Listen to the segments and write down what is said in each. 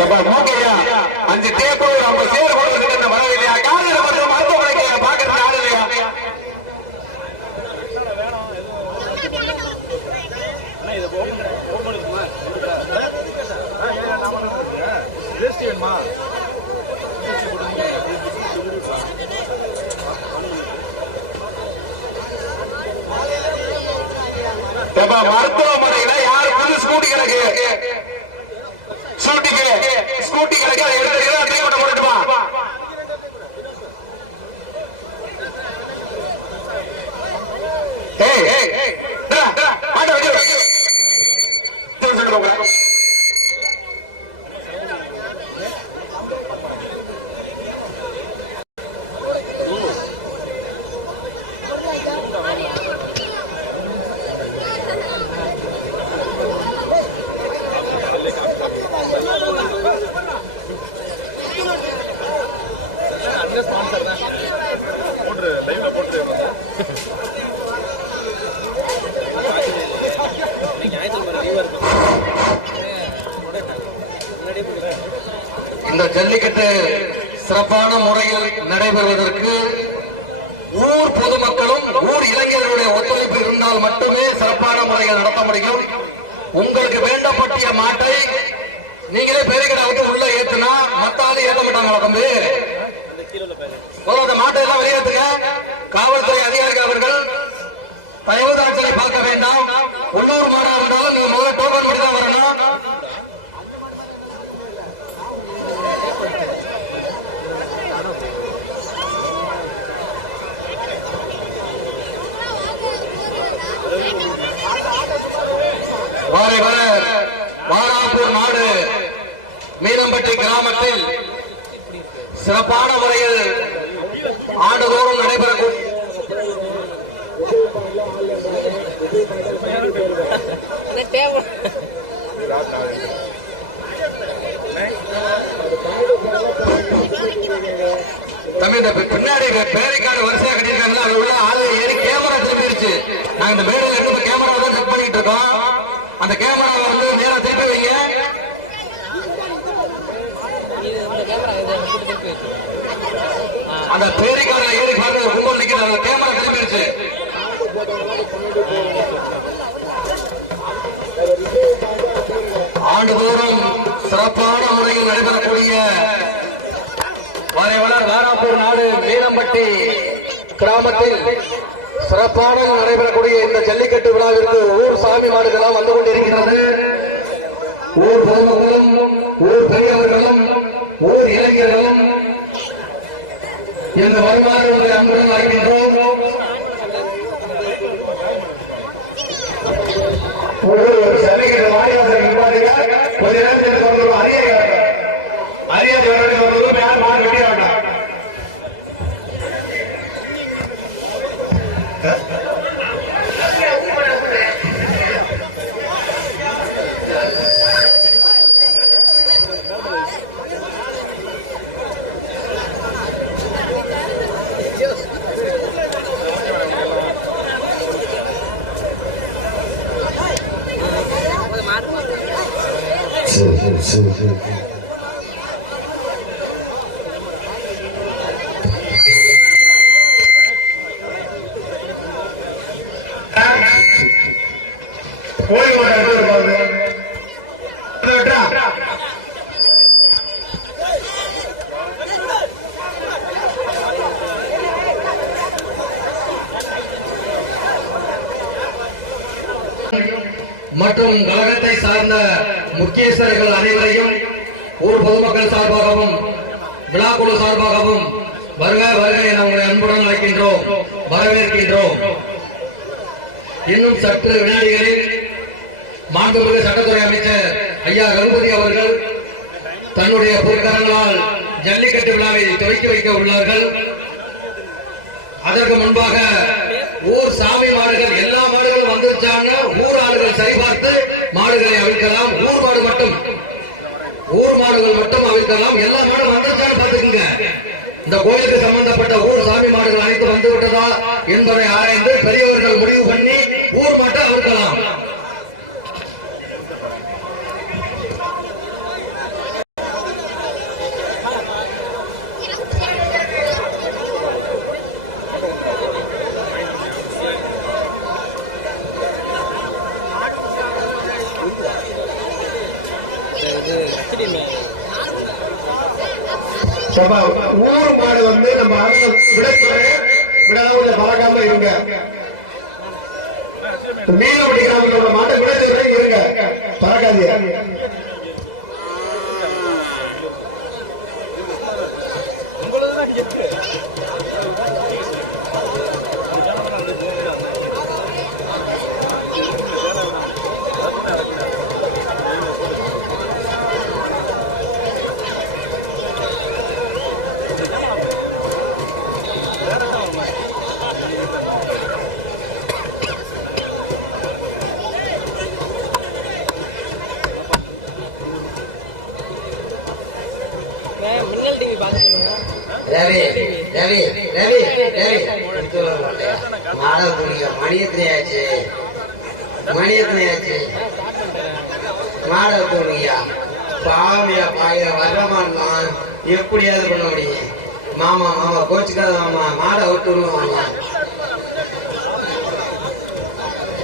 எப்பா, மூக்கையா, அஞ்சு டேப்பு நம்ம சேர் கொடுத்துட்டு இந்த மரம் இல்லையா காலையில மட்டும் மருத்துவமனைக்கு பாக்குறது ஆள் இல்லையா எப்பா, இந்த ஜல்லிக்கட்டு சிறப்பான முறையில் நடைபெறுவதற்கு ஊர் பொதுமக்களும் ஊர் இளைஞர்களுடைய ஒத்துழைப்பு இருந்தால் மட்டுமே சிறப்பான முறையில் நடத்த முடியும். உங்களுக்கு வேண்டப்பட்ட மாட்டை நீங்களே பெருகிற உள்ள ஏத்துனா மத்த ஆளு ஏத்த மாட்டாங்களா தம்பி. அந்த மாட்டை எல்லாம் வெளியேற்றுங்க காவல்துறை அதிகாரிகள் அவர்கள் தயவு தாட்களை பார்க்க வேண்டாம். உள்ளூர் மாடா நீங்க முதல்ல டோக்கன் மட்டும் தான் வரணும் வாரை வர வாராப்பூர் நாடு மீனம்பட்டி கிராமத்தில் சிறப்பான முறையில் ஆண்டுதோறும் நடைபெறக்கூடிய முன்னாடி இந்த பின்னாடி வரிசையா கட்டிருக்காங்க அது உள்ள ஆளு ஏறி கேமரா திரும்பிடுச்சு நாங்க இந்த மேடையில இருந்து கேமரா தான் செக் பண்ணிட்டு இருக்கோம். அந்த கேமரா வந்து நேரா திருப்பி வைங்க. அந்த பேரிக்கால ஏறி பாருங்க கும்பல் நிக்கிற அந்த கேமரா திரும்பிடுச்சு ஆண்டுதோறும் சிறப்பான முறையில் நடைபெறக்கூடிய வரைவலர் நாடு வீரம்பட்டி கிராமத்தில் சிறப்பாக நடைபெறக்கூடிய இந்த ஜல்லிக்கட்டு விழாவிற்கு ஊர் சாமி மாடுகளாம் வந்து கொண்டிருக்கிறது ஊர் பொதுமக்களும் ஊர் பெரியவர்களும் ஊர் இளைஞர்களும் இந்த வருமாறு அன்புடன் அழைக்கின்றோம். ஒரு ஜல்லிக்கட்டு வாரியாசை நிப்பாட்டுங்க கொஞ்ச நேரத்தில் சொல்லுவோம் அரிய அரியாதை வரவேற்க போய் யார் மற்றும் கழகத்தை சார்ந்த முக்கியஸ்தர்கள் அனைவரையும் ஊர் பொதுமக்கள் சார்பாகவும் விழாக்குழு சார்பாகவும் வருக வருக என உங்களை அன்புடன் அழைக்கின்றோம் வரவேற்கின்றோம். இன்னும் சற்று வினாடிகளில் மாண்புமிகு சட்டத்துறை அமைச்சர் ஐயா ரகுபதி அவர்கள் தன்னுடைய பொற்கரங்களால் ஜல்லிக்கட்டு விழாவை துவக்கி வைக்க உள்ளார்கள். அதற்கு முன்பாக ஊர் சாமி மாடுகள் எல்லா மாடுகளும் வந்துருச்சாங்க ஊர் ஆடுகள் சரிபார்த்து மாடுகளை அவிழ்க்கலாம். ஊர் மாடு மட்டும் ஊர் மாடுகள் மட்டும் அவிழ்க்கலாம். எல்லா மாடும் வந்துருச்சான்னு பார்த்துக்குங்க. இந்த கோயிலுக்கு சம்பந்தப்பட்ட ஊர் சாமி மாடுகள் அனைத்து வந்து விட்டதா என்பதை ஆராய்ந்து பெரியவர்கள் முடிவு பண்ணி ஊர் மட்டும் அவிழ்க்கலாம். சபா, ஊர் மாடு வந்து நம்ம அரசு விடத்துறை விடாத இருங்க. மீனவடி கிராமத்தோட மாட்டை விடத்துறை இருங்க. பறக்காதீங்க. மின்னல் டிவி ரவி ரவி ரவி ரவி. மாட புரியா மணி எத்தனை ஆச்சு? மாட தூணியா பாவியா பாய வரமானா எப்படியாவது பண்ண முடியும். மாமா மாமா கோச்சுக்காத மாமா. மாடை விட்டு மாமா.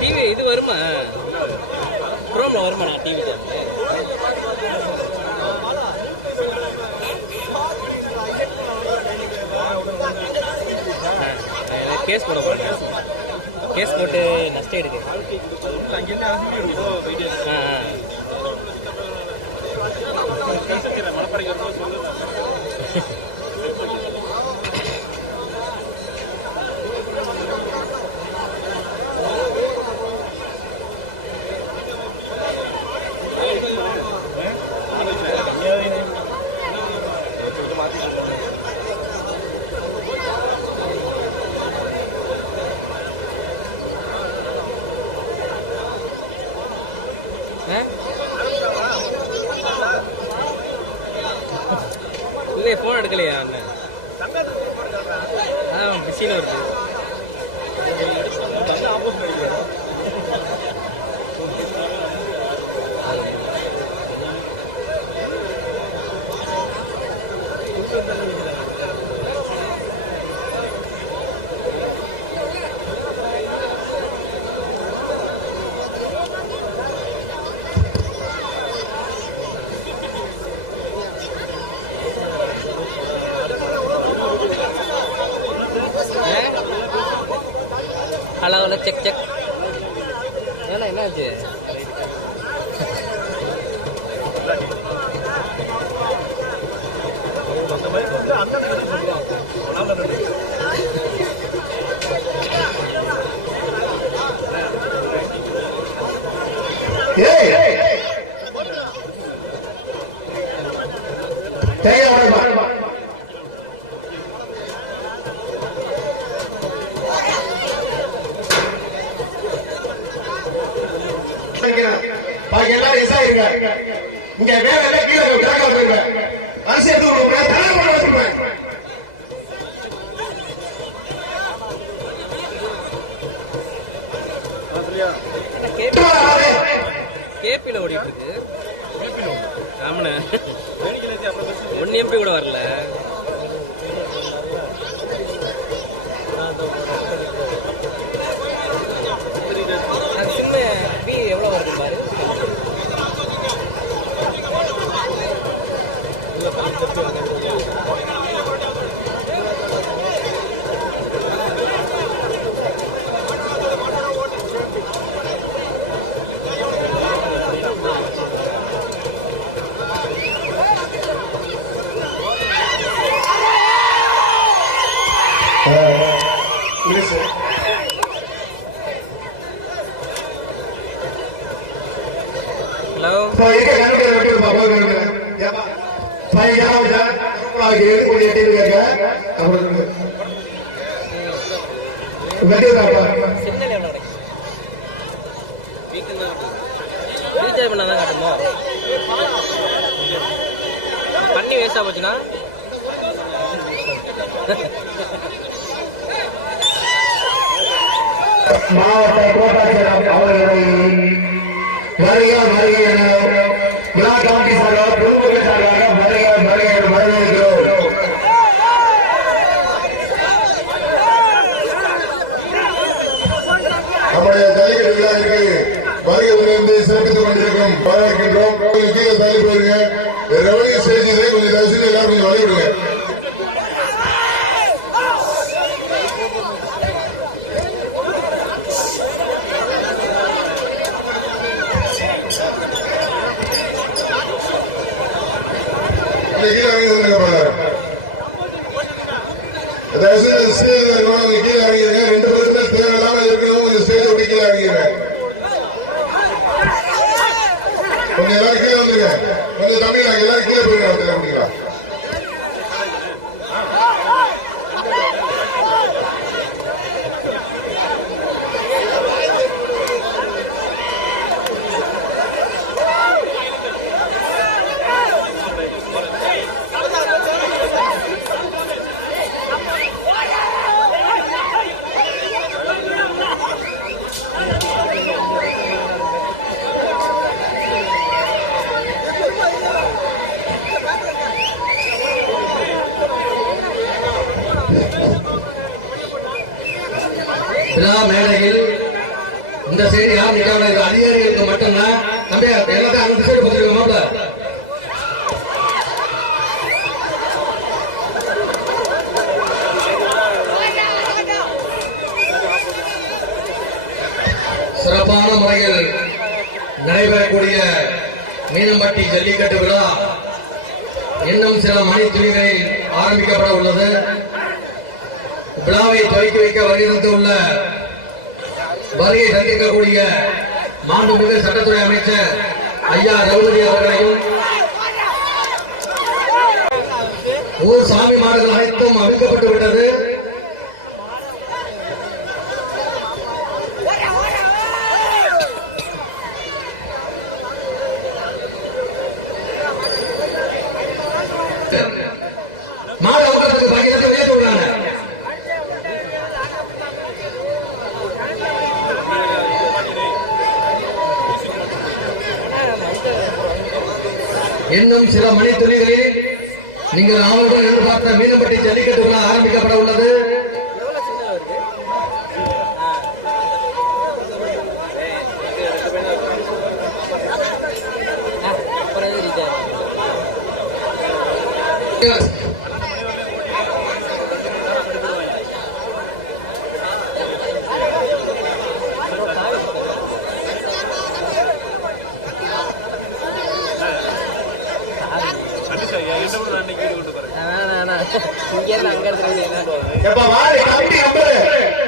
டிவி இது வருமா? குரோம்ல வருமா நான் டிவி கேஸ் போட போகிறேன் கேஸ் போட்டு நஷ்டம் எடுக்க. ஆ, இல்லையே ஃபோன் கேபியில் ஓடிட்டு இருக்கு. ஒன் எம்பி கூட வரல. பண்ணி வேஸ்டா போச்சுன்னா மாவட்ட கோட்டாட்சியர் அவர்களை வருக வருக என விழா கமிட்டி சார்பாக பொதுமக்கள் சார்பாக வருக வருக என வரவேற்கிறோம் நம்முடைய ஜல்லிக்கட்டு விழாவிற்கு வருகை சேர்த்து சிறப்பித்துக் கொண்டிருக்கும் வரவேற்கின்றோம். கொஞ்சம் கீழே தள்ளி போயிருங்க. ரெவன்யூ ஸ்டேஜ் கொஞ்சம் தயவு செய்து எல்லாரும் கொஞ்சம் வழிவிடுங்க தயவு செய்து கீழே இறங்கிடுங்க ரெண்டு பேருமே தேவையில்லாமல் இருக்கணும். கொஞ்சம் ஸ்டேஜ் விட்டு கீழே இறங்கிடுங்க கொஞ்சம் எல்லாரும் கீழே வந்துருங்க. கொஞ்சம் தமிழ் எல்லாரும் கீழே போயிருங்க விழா மேடையில் இந்த செய்தி யார் நிற்காம அதிகாரிகளுக்கு மட்டும்தான் தம்பி எல்லாத்தையும் அந்த சைடு பார்த்துருக்க மாப்பிள. சிறப்பான முறையில் நடைபெறக்கூடிய மீனம்பட்டி ஜல்லிக்கட்டு விழா இன்னும் சில மணி துணிகளில் ஆரம்பிக்கப்பட உள்ளது. விழாவை துவக்கி வைக்க வருகின்றுள்ள வருகை சந்திக்கக்கூடிய மாண்புமிகு சட்டத்துறை அமைச்சர் ஐயா ரவுதி அவர்களையும் ஊர் சாமி மாடுகள் அனைத்தும் அமைக்கப்பட்டு விட்டது. இன்னும் சில மணி துளிகளில் நீங்கள் ஆவலுடன் எதிர்பார்த்த மீனம்பட்டி ஜல்லிக்கட்டு விழா ஆரம்பிக்கப்பட உள்ளது. இங்கேருந்து அங்கே இருக்கிறது என்ன எப்ப வாடி கமிட்டி நம்பர்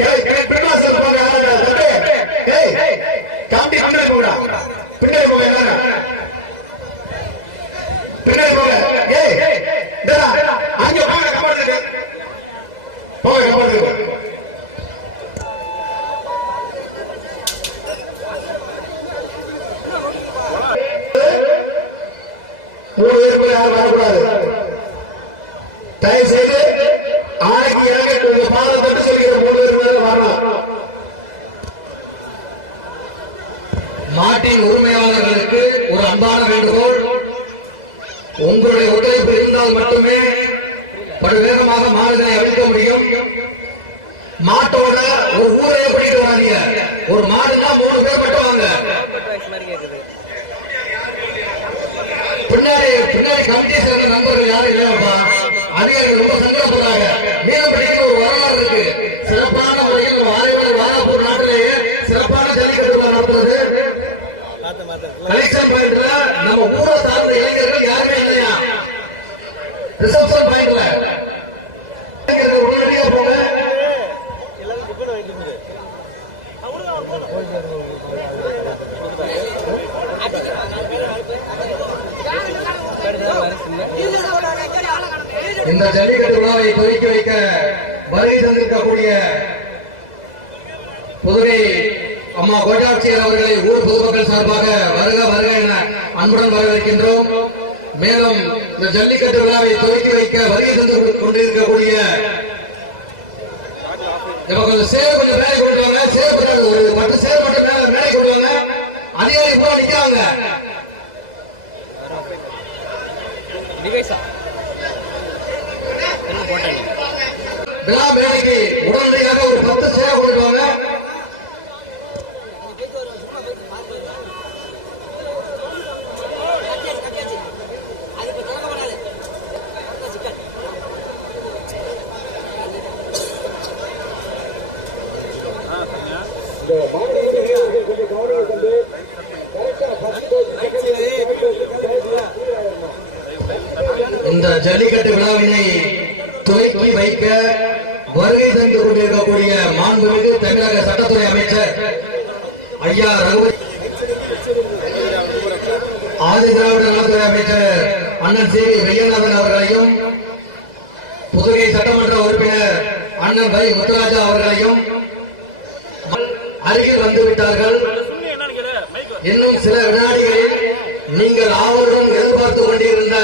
கேய் கேய் பின்னா சார் போங்க தம்பி ஏய் கமிட்டி நம்பர் போடா. பின்னாடி போங்க என்ன? பின்னாடி போங்க. ஏய் டேடா அங்க போங்க கமாண்டுக்கு போங்க கமாண்டுக்கு மூணு பேர் யாரும் வரக்கூடாது. தயவு செய்து ஆணைக்கு இறங்க உங்க பாதம் மட்டும் சொல்லிக்கிற மூணு பேர் மேல வரணும் மாட்டின் உரிமையாளர்களுக்கு ஒரு அன்பான வேண்டுகோள் உங்களுடைய ஒத்துழைப்பு இருந்தால் மட்டுமே படு வேகமாக மாடுகளை அழிக்க முடியும் மாட்டோட ஒரு ஊரையே பண்ணிட்டு வராதீங்க ஒரு மாடுனா மூணு பேர் மட்டும் வாங்க கவர்மெண்ட் வாய்ஸ் மாதிரி கேட்குது பின்னாடி பின்னாடி கமிட்டியை சேர்ந்த நண்பர்கள் யாரும் இல்லையாப்பா அதிகாரிகள் ரொம்ப சங்கடப்படுறாங்க. மீனப்படிக்கு ஒரு வரலாறு இருக்கு. சிறப்பான முறையில் நம்ம வாழைமலை வாழாப்பூர் நாட்டிலேயே சிறப்பான ஜல்லிக்கட்டு நடத்துறது. கலெக்ஷன் பாயிண்ட்ல நம்ம ஊரை சார்ந்த இளைஞர்கள் யாருமே இல்லையா? ரிசப்ஷன் பாயிண்ட்ல இளைஞர்கள் உடனடியா போங்க இந்த ஜல்லிக்கட்டு விழாவை துவக்கி வைக்க வருகை தந்திருக்கக்கூடிய புதுவை அம்மா கோஜாட்சியர் அவர்களை ஊர் பொதுமக்கள் சார்பாக வருக வருக என அன்புடன் வரவேற்கின்றோம். மேலும் இந்த ஜல்லிக்கட்டு விழாவை துவக்கி வைக்க வருகை தந்து கொண்டிருக்கக்கூடிய இப்ப கொஞ்சம் சேர் கொஞ்சம் மேலே கொண்டு வாங்க சேர் கொஞ்சம் ஒரு சேர் மட்டும் மேலே மேலே கொண்டு வாங்க அதிகாரி பூரா நிக்கிறாங்க. விழா மேடைக்கு உடனடியாக ஒரு பத்து சேர் கொண்டு வாங்க. இந்த ஜல்லிக்கட்டு விழாவினை துவக்கி வைக்க வருகை தந்து கொண்டிருக்கக்கூடிய மாண்புமிகு தமிழக சட்டத்துறை அமைச்சர் ஐயா ரகுபதி. ஆதி திராவிட நலத்துறை அமைச்சர் அண்ணன் சி வெய்யநாதன் அவர்களையும் புதுகை சட்டமன்ற உறுப்பினர் அண்ணன் வை முத்துராஜா அவர்களையும் அருகில் வந்துவிட்டார்கள் இன்னும் சில வினாடிகளில் நீங்கள் ஆவலுடன் எதிர்பார்த்து கொண்டிருந்த